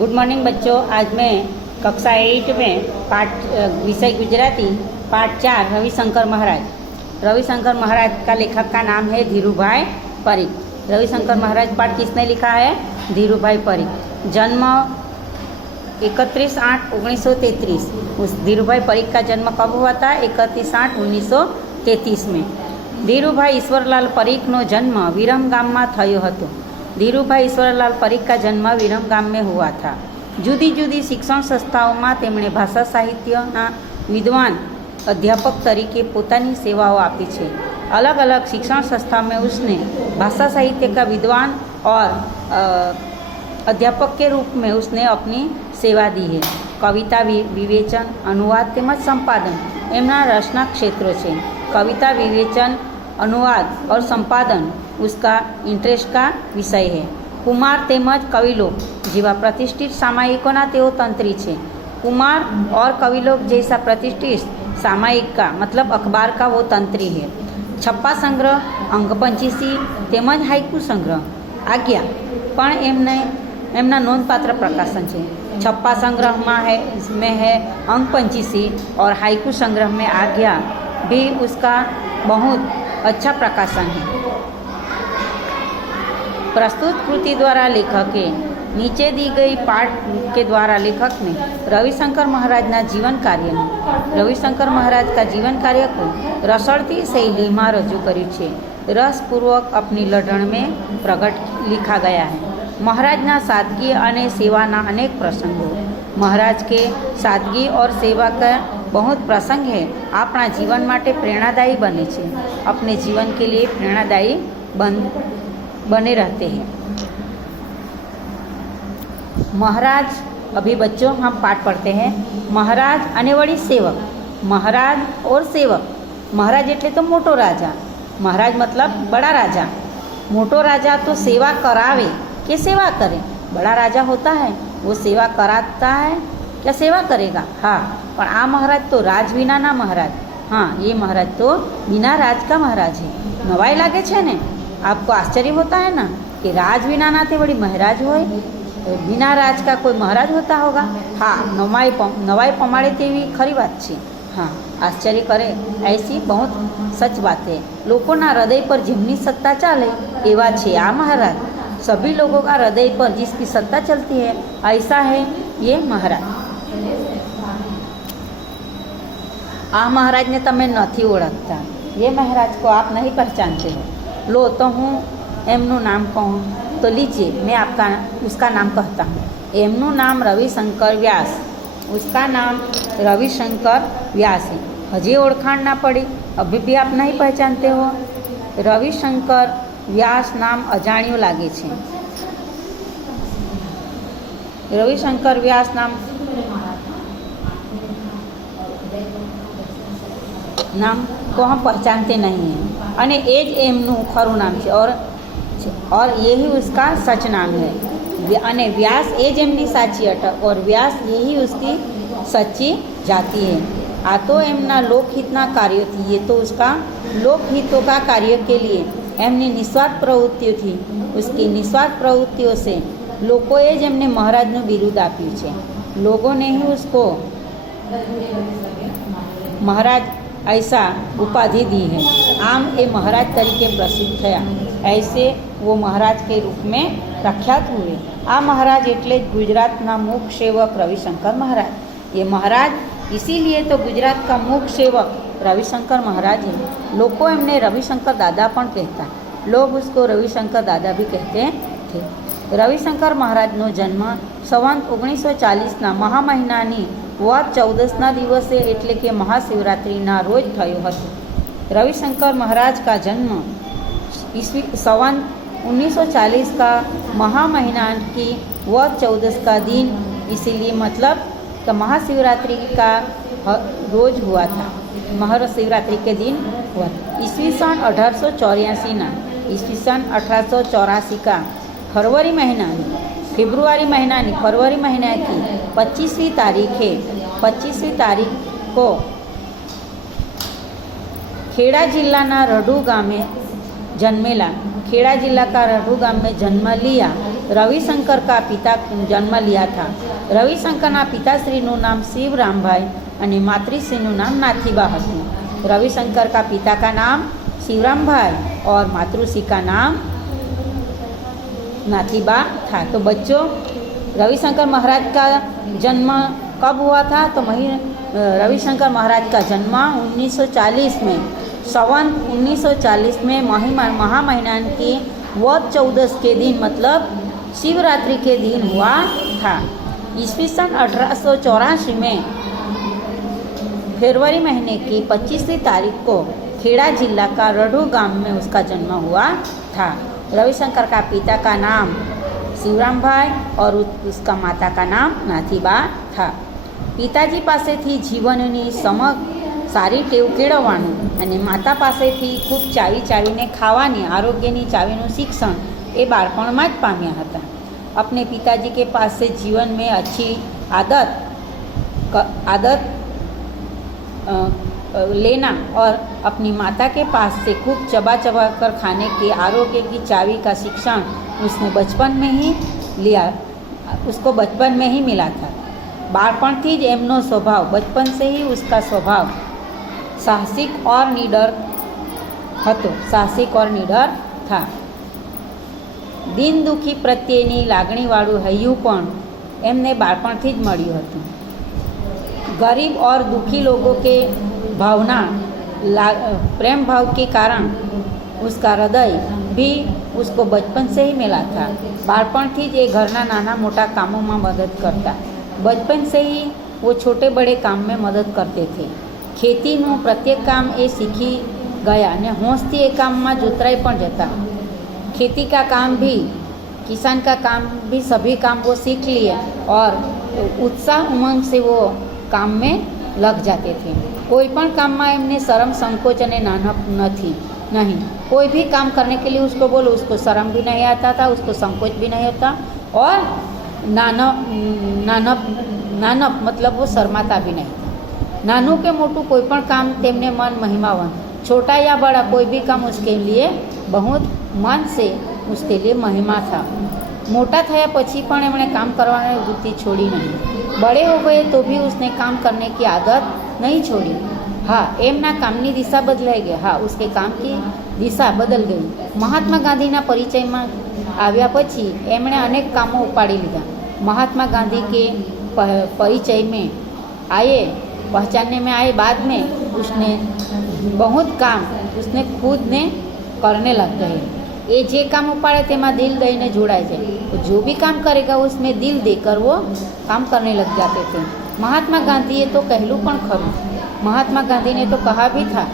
Good morning बच्चों। आज मैं कक्षा 8 में विषय गुजराती पाठ 4 रविशंकर महाराज। रविशंकर महाराज का लेखक का नाम है धीरूभाई परीख। रविशंकर महाराज पाठ किसने लिखा है? धीरूभाई परीख। जन्म 31/8/1933। उस धीरूभाई परीख का जन्म कब हुआ था? 31/8/1933 में। ધીરુભાઈ ઈશ્વરલાલ પરીખનો જન્મ વિરમગામમાં થયો હતો। ધીરુભાઈ ઈશ્વરલાલ પરીખ का जन्म विरमगाम में हुआ था। જુદી જુદી શિક્ષણ સંસ્થાઓમાં તેમણે ભાષા સાહિત્યના વિદ્વાન અધ્યાપક તરીકે પોતાની સેવાઓ આપી છે। अलग अलग शिक्षण संस्था में उसने भाषा साहित्य का विद्वान और अध्यापक के रूप में उसने अपनी सेवा दी है। कविता विवेचन, अनुवाद तेमज संपादन एमना रसना क्षेत्रों છે। कविता विवेचन, अनुवाद और संपादन उसका इंटरेस्ट का विषय है। कुमार तेमज कविलोक जेवा प्रतिष्ठित सामायिकोना तेओ तंत्री है। कुमार और कविलोक जैसा प्रतिष्ठित सामायिक का मतलब अखबार का वो तंत्री है। छप्पा संग्रह, अंकपंचीसी तेमज हाइकू संग्रह आज्ञा पण एमना नोंधपात्र प्रकाशन है। छप्पा संग्रह में है अंकपंचीसी और हाइकू संग्रह में आज्ञा भी उसका बहुत अच्छा प्रकाशन है। प्रस्तुत कृति द्वारा लेखक के नीचे दी गई पाठ के द्वारा लेखक ने रविशंकर महाराज ना जीवन कार्य रविशंकर महाराज का जीवन कार्य को रसड़ती शैली में रजू कर्यु छे। रसपूर्वक अपनी लड़ण में प्रगट लिखा गया है। महाराज ना सादगी और सेवा ना अनेक प्रसंगों। महाराज के सादगी और सेवा का बहुत प्रसंग है अपना जीवन माटे प्रेरणादायी बने छे। अपने जीवन के लिए प्रेरणादायी बने रहते हैं। महाराज, अभी बच्चों हम पाठ पढ़ते हैं। महाराज अने वड़ी सेवक। महाराज और सेवक। महाराज एटले तो मोटो राजा। महाराज मतलब बड़ा राजा। मोटो राजा तो सेवा करावे के सेवा करे। बड़ा राजा होता है वो सेवा कराता है क्या सेवा करेगा? हाँ, पर आ महाराज तो राज विना ना महाराज। हाँ, ये महाराज तो बिना राज का महाराज है। नवाई लागे छे ने? आपको आश्चर्य होता है ना कि राज विना ना थे बड़ी महाराज होय, बिना राज का कोई महाराज होता होगा? हाँ, नवाई पमाड़े तेवी खरी बात छे। हाँ, आश्चर्य करे ऐसी बहुत सच बात है। लोगों ना हृदय पर जिमनी सत्ता चाले एवा छे आ महाराज। सभी लोगों का हृदय पर जिसकी सत्ता चलती है ऐसा है ये महाराज। आ महाराज ने तमे नहीं ओळखता, ये महाराज को आप नहीं पहचानते हो। लो तो हूँ एमनु नाम कहूँ तो लीजिए मैं आपका उसका नाम कहता हूँ। एमनु नाम रविशंकर व्यास। उसका नाम रविशंकर व्यास है। हजी ओळखाण ना पड़ी? अभी भी आप नहीं पहचानते हो? रविशंकर व्यास नाम अजाण्यु लागे छे। रविशंकर व्यास नाम को हम पहचानते नहीं हैं अने एज एमनु खरू नाम है और यही उसका सच नाम है। अने व्यास एज एमनी साची अटक और व्यास यही उसकी सच्ची जाति है। आ तो एमना लोकहितना कार्यों थी। ये तो उसका लोकहितों का कार्य के लिए एमनी निस्वार्थ प्रवृत्तियों थी। उसकी निस्वार्थ प्रवृत्तियों से लोगोए ज एमने महाराजनु बिरुद आप्युं छे। लोगों ने ही उसको महाराज ऐसा उपाधि दी है। आम ये महाराज तरीके प्रसिद्ध थया। ऐसे वो महाराज के रूप में प्रख्यात हुए। आ महाराज एटले गुजरातना मुख सेवक रविशंकर महाराज। ये महाराज इसीलिए तो गुजरात का मुख सेवक रविशंकर महाराज है। लोग एमने रविशंकर दादा पण कहता। लोग उसको रविशंकर दादा भी कहते थे। रविशंकर महाराजनो जन्म संवत 1940 महा महीनानी वध 14 दिवसे एटले के महाशिवरात्रिना रोज थयो हतो। रविशंकर महाराज का जन्म संवत 1940 का महा महीना की वध 14 का दिन, इसीलिए मतलब कि महाशिवरात्रि का रोज हुआ था। महाशिवरात्रि के दिन हुआ। ईस्वी सन 1884 का फरवरी महीना की 25वीं तारीख को खेड़ा जिला रढ़ू गामे जन्मेला। खेड़ा जिला का रढ़ू गाम में जन्म लिया रविशंकर का पिता जन्म लिया था। रविशंकरना पिताश्रीનું નામ શિવરામભાઈ અને માતૃશ્રીનું નામ નાથીબા હતું। रविशंकर का पिता का नाम शिवरामभाई और मातृश्री का नाम नाथीबा था। तो बच्चों, रविशंकर महाराज का जन्म कब हुआ था? तो रविशंकर महाराज का जन्म 1940 में, सवन 1940 में महामहीना की वध 14 के दिन मतलब शिवरात्रि के दिन हुआ था। ईस्वी सन 1884 में फरवरी महीने की 25वीं तारीख को खेड़ा जिला का रडू गांव में उसका जन्म हुआ था। रविशंकर का पिता का नाम शिवरामभाई और उसका माता का नाम नाथीबा था। पिताजी पासेथी जीवननी सारी टेव केळवવાનું અને માતા પાસેથી ખૂબ ચાવીને ખાવાની આરોગ્યની ચાવીનું શિક્ષણ એ બાળપણમાં જ પામ્યા હતા। अपने पिताजी के पास से जीवन में अच्छी आदत लेना और अपनी माता के पास से खूब चबा कर खाने के आरोग्य की चावी का शिक्षण उसने बचपन में ही लिया, उसको बचपन में ही मिला था। बाळपणथी ज एमनो स्वभाव, बचपन से ही उसका स्वभाव साहसिक और निडर था। दिन दुखी प्रत्येनी લાગણીવાળું હૈયું પણ એમને બાળપણથી જ મળ્યું હતું। गरीब और दुखी लोगों के प्रेम भाव के कारण उसका हृदय भी उसको बचपन से ही मिला था। बाळपणथी ज घरना नाना मोटा कामों में मदद करता। बचपन से ही वो छोटे बड़े काम में मदद करते थे। खेतीનું प्रत्येक काम ये सीखी गया ने होशथी ए काम में जोतराई पण जता। खेती का काम भी, किसान का काम भी, सभी काम वो सीख लिए और उत्साह उमंग से वो काम में लग जाते थे। कोई पण काम में एमने शर्म संकोच और नानप नहीं। कोई भी काम करने के लिए उसको बोलो, उसको शर्म भी नहीं आता था, उसको संकोच भी नहीं होता और नानप मतलब वो शर्माता भी नहीं था। नानू के मोटू कोई पण काम तेमने मन महिमावन, छोटा या बड़ा कोई भी काम उसके लिए बहुत मन से उसके लिए महिमा था। मोटा थया पछी पण एमणे काम करवानी वृत्ति छोड़ी नहीं। बड़े हो गए तो भी उसने काम करने की आदत नहीं छोड़ी। हाँ, एमना कामनी दिशा बदलाई गई। हाँ, उसके काम की दिशा बदल गई। महात्मा गांधीना परिचय में आव्या पछी एमणे अनेक कामों उपाड़ी लीधा। महात्मा गांधी के परिचय में पहचानने में आए बाद में उसने बहुत काम उसने खुद ने करने लग गए। ये जे काम उपाड़े तेमा दिल दईने जोड़ाई जाए, तो जो भी काम करेगा उसमें दिल देकर वो काम करने लग जाते थे। महात्मा गांधी ये तो कहलू पण खरू। महात्मा गांधी ने तो कहा भी था,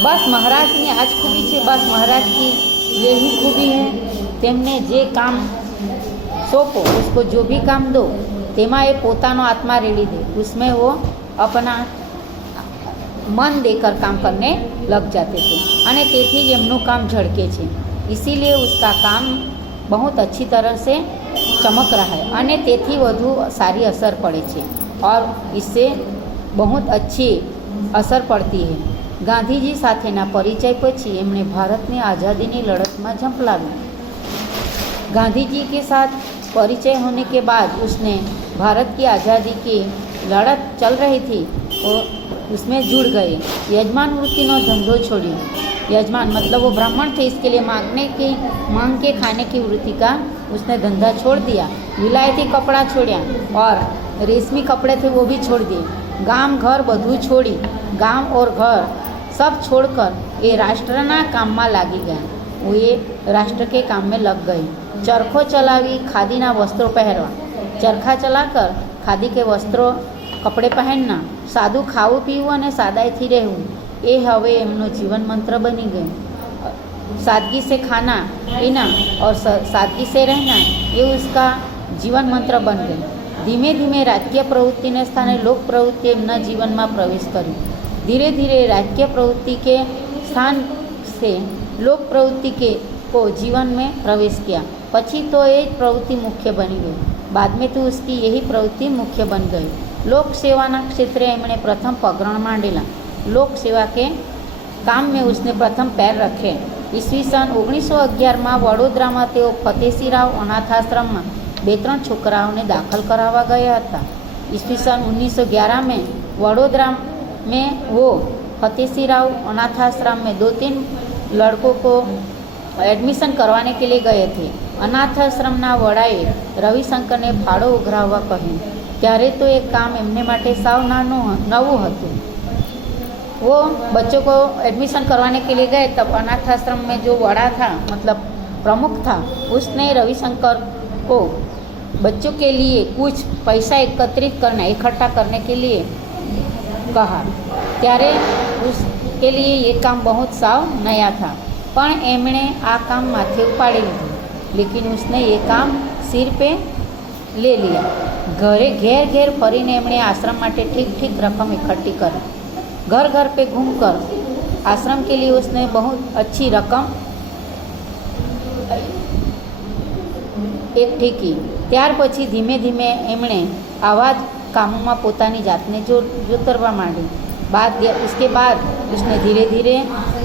बस महाराज की आज खूबी है, बस महाराज की यही खूबी है, तेमने जे काम सौंपो, उसको जो भी काम दो तेमा ये पोतानो आत्मा रेड़ी दे, उसमें वो अपना मन देकर काम करने लग जाते थे અને તેથી જ એમનું કામ ઝળકે છે। इसीलिए उसका काम बहुत अच्छी तरह से चमक रहा है અને તેથી વધુ सारी असर पड़े છે और इससे बहुत अच्छी असर पड़ती है। गांधीजी સાથેના परिचय પછી એમણે ભારતની આઝાદીની લડતમાં ઝંપલાવ્યું। गांधी जी के साथ परिचय होने के बाद उसने भारत की आज़ादी की लड़त चल रही थी और उसमें जुड़ गए। यजमान वृत्ति नो धंधो छोड़ी। यजमान मतलब वो ब्राह्मण थे, इसके लिए मांग के खाने की वृत्ति का उसने धंधा छोड़ दिया। विलायती कपड़ा छोड़ा और रेशमी कपड़े थे वो भी छोड़ दिए। गांव घर बधु छोड़ी, गांव और घर सब छोड़कर ये राष्ट्रना काम में लागी गया। वो ये राष्ट्र के काम में लग गई। चरखो चलावी, खादीना वस्त्रों पहरवा, चरखा चलाकर खादी के वस्त्रों कपड़े पहनना, सादू खावू पीवू और सादाईथी रहવું ये हवे एमनो जीवन मंत्र बनी गए। सादगी से खाना पीना और सादगी से रहना ये उसका जीवन मंत्र बन गई। धीमे धीमे राजकीय प्रवृत्ति ने स्थाने लोक प्रवृत्ति एमना जीवन में प्रवेश करी। धीरे धीरे राजकीय प्रवृत्ति के स्थान से लोक प्रवृत्ति को जीवन में प्रवेश किया। पछी तो ये प्रवृत्ति मुख्य बनी गई। बाद में तो उसकी यही प्रवृत्ति मुख्य बन गई। लोक सेवाना क्षेत्रे एमणे प्रथम पगरण मांडेला। लोक सेवा के काम में उसने प्रथम पैर रखे। ઈસવીસન 1911માં વડોદરામાં તેઓ ફતેસિંહરાવ અનાથાશ્રમમાં 2-3 છોકરાઓને दाखिल करावा गया था। ईस्वीसन 1911 में वडोदरा में वो फतेसिंहराव अनाथाश्रम में 2-3 लड़कों को एडमिशन करवाने के लिए गए थे। अनाथाश्रमના વડાએ રવિશંકરને ફાળો ઉઘરાવવા કહ્યું। ત્યારે તો એ કામ એમને માટે સાવ નવું હતું। वो बच्चों को एडमिशन करवाने के लिए गए, तब अनाथाश्रम में जो बड़ा था मतलब प्रमुख था, उसने रविशंकर को बच्चों के लिए कुछ पैसा एकत्रित करना इकट्ठा करने के लिए कहा। ત્યારે उसके लिए ये काम बहुत साव नया था, પણ એમણે આ કામ માથે ઉપાડી લીધું। लेकिन उसने ये काम सिर पे ले लिया। घेर घेर फरीने एमणे आश्रम माटे ठीक ठीक रकम इकट्ठी करी। घर घर पे घूमकर आश्रम के लिए उसने बहुत अच्छी रकम એકઠી की। ત્યાર પછી ધીમે ધીમે એમણે આવા જ કામોમાં પોતાની જાતને જોતરવા માંડી। उसके बाद उसने धीरे धीरे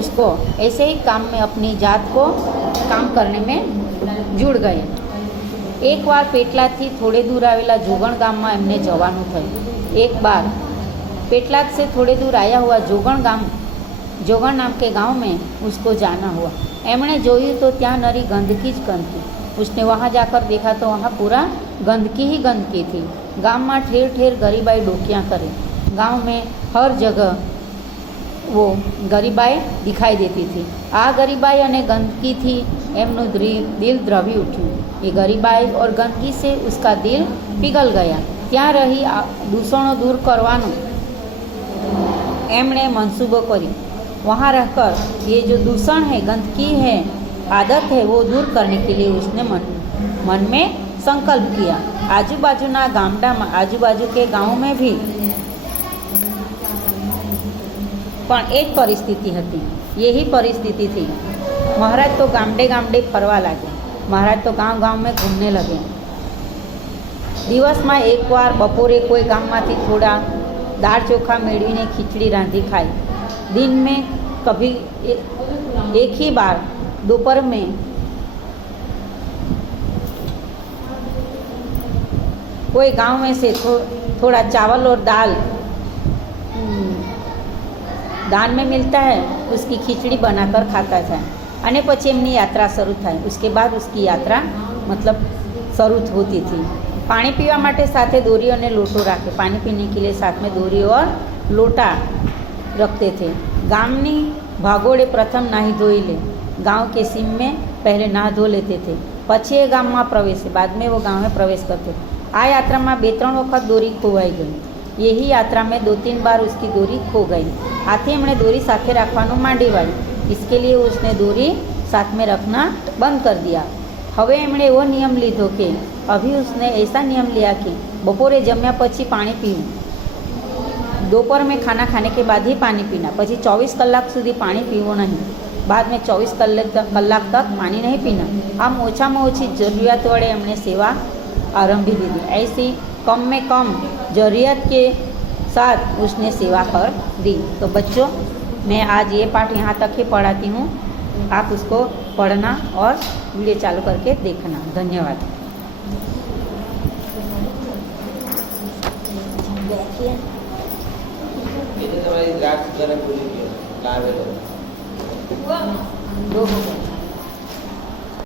उसको ऐसे ही काम में अपनी जात को काम करने में जुड़ गए। एक बार पेटलादથી थोड़े दूर आवेला जोगण गामમાં એમને જવાનું થયું। एक बार पेटलाद से थोड़े दूर आया हुआ जोगण नाम के गांव में उसको जाना हुआ। एमणे जोયું तो ત્યાં नरी गंदकी ज गंदकी। उसने वहाँ जाकर देखा तो वहाँ पूरा गंदकी ही गंदकी थी। गांव में ठेर ठेर गरीबाई डोकियाँ करे। गांव में हर जगह वो गरीबाई दिखाई देती थी। आ गरीबाई और गंदकी थी एमનું दिल द्रवी उठ्યું। ये गरीबाई और गंदगी से उसका दिल पिघल गया। ત્યાં रही दूषणों दूर करवानो एमणे मंसूबो कर्यो। वहाँ रहकर ये जो दूषण है, गंदगी है, आदत है, वो दूर करने के लिए उसने मन में संकल्प किया। आजूबाजूना गामडा में आजूबाजू के गाँव में भी पण एक परिस्थिति हती। यही परिस्थिति थी। महाराज तो गामडे गामडे फरवा लगे। महाराज तो गाँव गाँव में घूमने लगे। दिवस में एक बार बपोरे कोई गाम में थोड़ा दाल चोखा मेळवीने खीचड़ी रांधी खाई। दिन में कभी एक ही बार दोपहर में कोई गांव में से थोड़ा चावल और दाल दान में मिलता है, उसकी खिचड़ी बनाकर खाता था। अने पछी एमनी यात्रा शुरू थाय। उसके बाद उसकी यात्रा मतलब शुरू होती थी। पानी पीवा माटे साथे दोरी और लोटो राखे। पानी पीने के लिए साथ में दोरी और लोटा रखते थे। गामनी भागोड़े प्रथम नहा धोई ले। गांव के सीम में पहले नहा धो लेते थे, पछी ये गाम में प्रवेश, बाद में वो गांव में प्रवेश करते। आ यात्रा में 2-3 वक्त दोरी खोवाई गई। यही यात्रा में 2-3 बार उसकी दोरी खो गई। आથી એમણે दोरी साथे रखवानुं मांडी वाळी। इसके लिए उसने दोरी साथ में रखना बंद कर दिया। हवे एमणे एवो नियम लीधो कि अभी उसने ऐसा नियम लिया कि बपोरे जम्या पछी पानी पीवुं, दोपहर में खाना खाने के बाद ही पानी पीना, पछी 24 कलाक सुधी पानी पीवुं नहीं, बाद में 24 कलाक तक पानी नहीं पीना। आम ओछामां ओछी जरूरियात वडे एमणे सेवा आरंभी दीदी। ऐसी कम में कम जरूरियात के साथ उसने सेवा कर दी। तो बच्चों, मैं आज ये पाठ यहाँ तक ही पढ़ाती हूँ। आप उसको पढ़ना और वीडियो चालू करके देखना। धन्यवाद। दो हो गए।